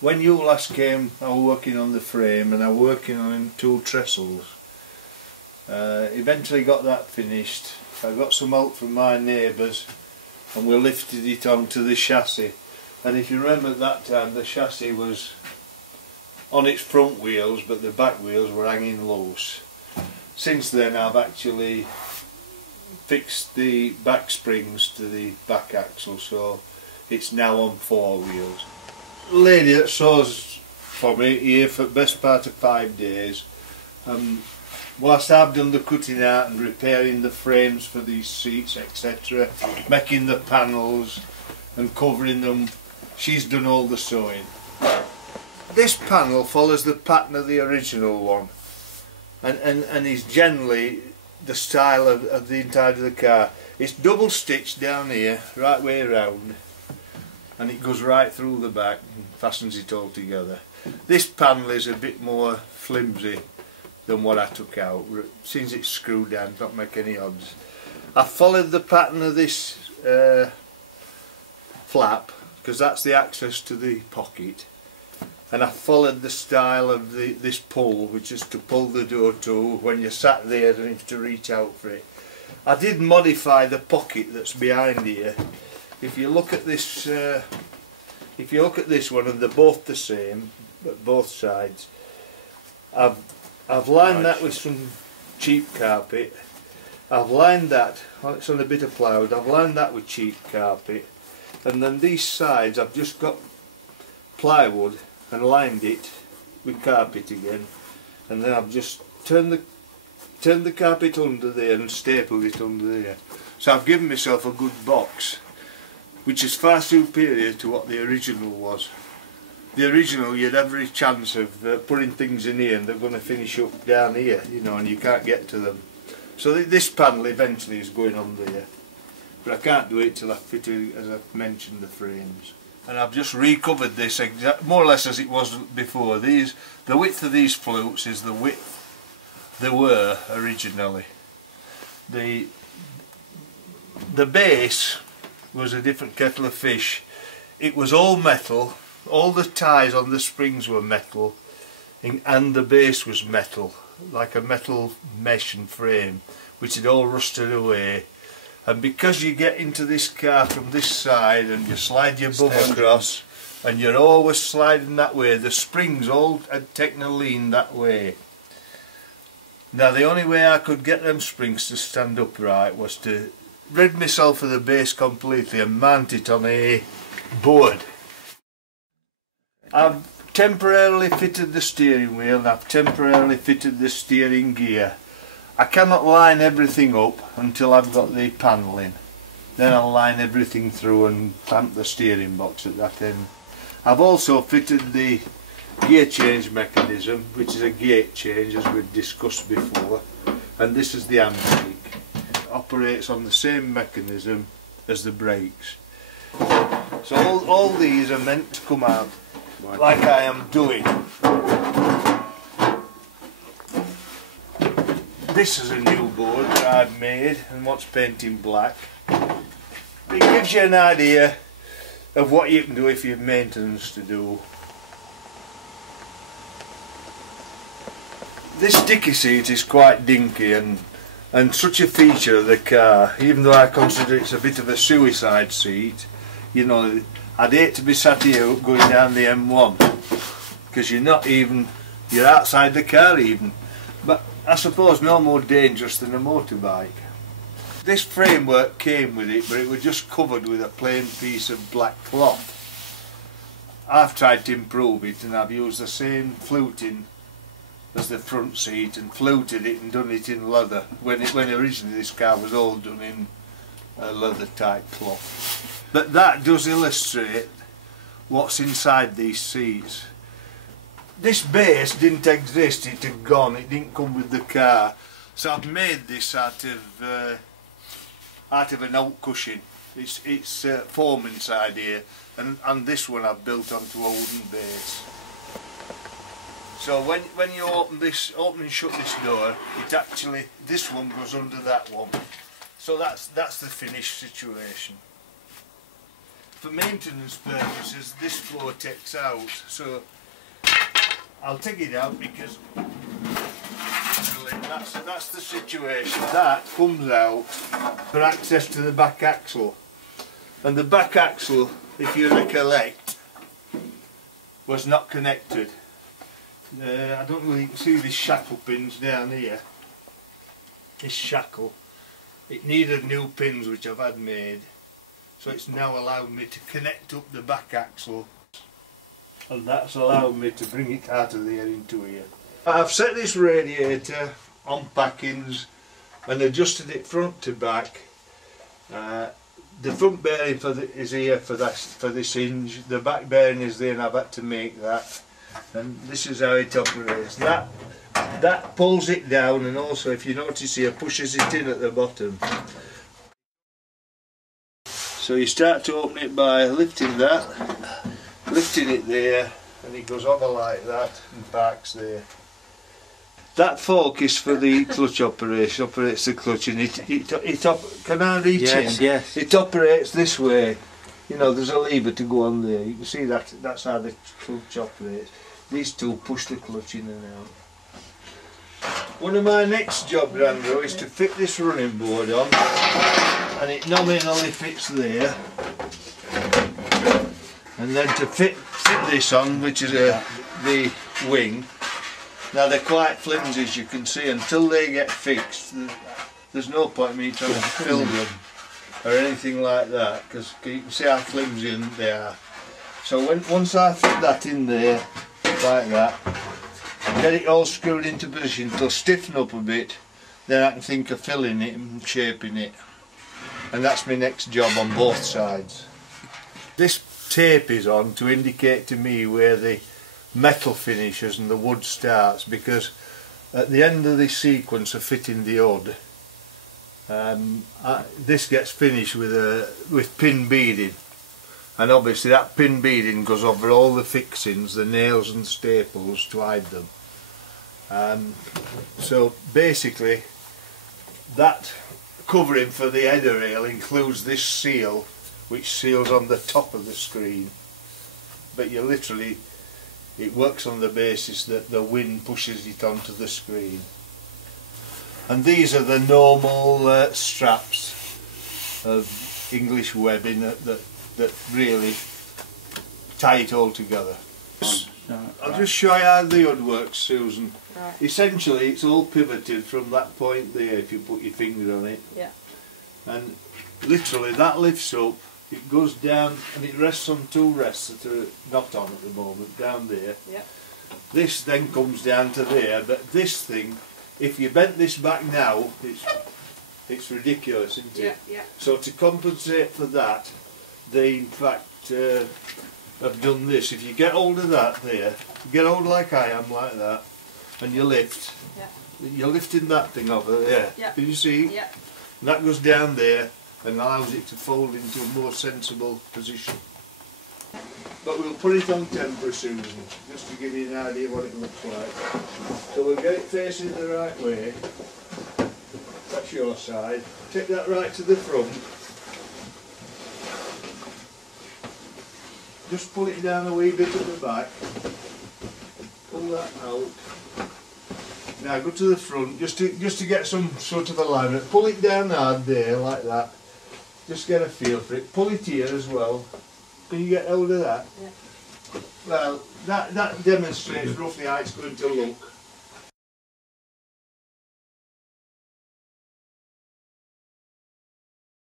When you last came, I was working on the frame and I was working on 2 trestles. Eventually got that finished. I got some help from my neighbours and we lifted it onto the chassis. And if you remember at that time, the chassis was on its front wheels but the back wheels were hanging loose. Since then I've actually fixed the back springs to the back axle, so it's now on 4 wheels. The lady that sews for me here for the best part of 5 days. Whilst I've done the cutting out and repairing the frames for these seats, etc., making the panels and covering them, she's done all the sewing. This panel follows the pattern of the original one and is generally the style of the inside of the car. It's double stitched down here, right way around, and it goes right through the back and fastens it all together. This panel is a bit more flimsy than what I took out. Since it's screwed down, don't make any odds. I followed the pattern of this flap because that's the access to the pocket, and I followed the style of this pull, which is to pull the door to when you're sat there and you have to reach out for it. I did modify the pocket that's behind here. If you look at this, one, and they're both the same, but both sides. I've lined that with some cheap carpet. I've lined that. It's on a bit of plywood. I've lined that with cheap carpet, and then these sides I've just got plywood and lined it with carpet again, and then I've just turned the carpet under there and stapled it under there. So I've given myself a good box, which is far superior to what the original was. The original, you had every chance of putting things in here and they're going to finish up down here, you know, and you can't get to them. So this panel eventually is going on there, but I can't do it till I fit it, as I've mentioned, the frames. And I've just recovered this more or less as it was before. The width of these flutes is the width they were originally. The base was a different kettle of fish. It was all metal. All the ties on the springs were metal, and the base was metal, like a metal mesh and frame, which had all rusted away. And because you get into this car from this side and you slide your bum across, and you're always sliding that way, the springs all had taken a lean that way. Now the only way I could get them springs to stand upright was to rid myself of the base completely and mount it on a board. I've temporarily fitted the steering wheel and I've temporarily fitted the steering gear. I cannot line everything up until I've got the panel in. Then I'll line everything through and clamp the steering box at that end. I've also fitted the gear change mechanism, which is a gate change as we've discussed before, and this is the handbrake. It operates on the same mechanism as the brakes. So all these are meant to come out like I am doing. This is a new board that I've made and what's painted black. It gives you an idea of what you can do if you have maintenance to do. This dicky seat is quite dinky and such a feature of the car, even though I consider it's a bit of a suicide seat. You know, I'd hate to be sat here going down the M1 because you're outside the car even. But I suppose no more dangerous than a motorbike. This framework came with it, but it was just covered with a plain piece of black cloth. I've tried to improve it and I've used the same fluting as the front seat and fluted it and done it in leather when originally this car was all done in a leather type cloth. But that does illustrate what's inside these seats. This base didn't exist, it had gone, it didn't come with the car. So I've made this out of an oak cushion. It's foam inside here, and this one I've built onto a wooden base. So when you open and shut this door, this one goes under that one. So that's the finished situation. for maintenance purposes this floor takes out, so I'll take it out because that's the situation. That comes out for access to the back axle, and the back axle, if you recollect, was not connected. I don't know if you can see these shackle pins down here. This shackle, it needed new pins which I've had made, so it's now allowed me to connect up the back axle, and that's allowed me to bring it out of there into here. I've set this radiator on packings and adjusted it front to back. The front bearing is here for this hinge, the back bearing is there and I've had to make that, and this is how it operates. That pulls it down, and also, if you notice here, pushes it in at the bottom. So you start to open it by lifting that, lifting it there, and it goes over like that and parks there. That fork is for the clutch operation, operates the clutch, and can I reach in? Yes. It operates this way. You know, there's a lever to go on there. You can see that's how the clutch operates. These two push the clutch in and out. One of my next jobs, Andrew, is to fit this running board on, and it nominally fits there, and then to fit this on, which is the wing. Now they're quite flimsy, as you can see. Until they get fixed, there's no point in me trying to film them or anything like that, because you can see how flimsy they are. So once I fit that in there like that, get it all screwed into position, it'll stiffen up a bit, then I can think of filling it and shaping it. And that's my next job on both sides. This tape is on to indicate to me where the metal finishes and the wood starts, because at the end of this sequence of fitting the hood, this gets finished with pin beading, and obviously that pin beading goes over all the fixings, the nails and staples to hide them. So basically that covering for the header rail includes this seal, which seals on the top of the screen, but it works on the basis that the wind pushes it onto the screen. And these are the normal straps of English webbing that really tie it all together. I'll just show you how the hood works, Susan. Right. Essentially it's all pivoted from that point there, if you put your finger on it. Yeah. And literally that lifts up, it goes down, and it rests on two rests that are not on at the moment, down there. Yeah. This then comes down to there, but this thing, if you bent this back now, it's ridiculous, isn't it? Yeah, yeah. So to compensate for that, they in fact have done this. If you get hold of that there, get hold like I am, like that, and you lift, you're lifting that thing over there. Yeah. Can you see? Yeah. And that goes down there and allows it to fold into a more sensible position. But we'll put it on temporary, Susan, just to give you an idea what it looks like. So we'll get it facing the right way. That's your side. Take that right to the front. Just pull it down a wee bit at the back. Pull that out. Now go to the front, just to get some sort of alignment. Pull it down hard there, like that. Just get a feel for it. Pull it here as well. Can you get hold of that? Yeah. Well, that demonstrates roughly how it's going to look.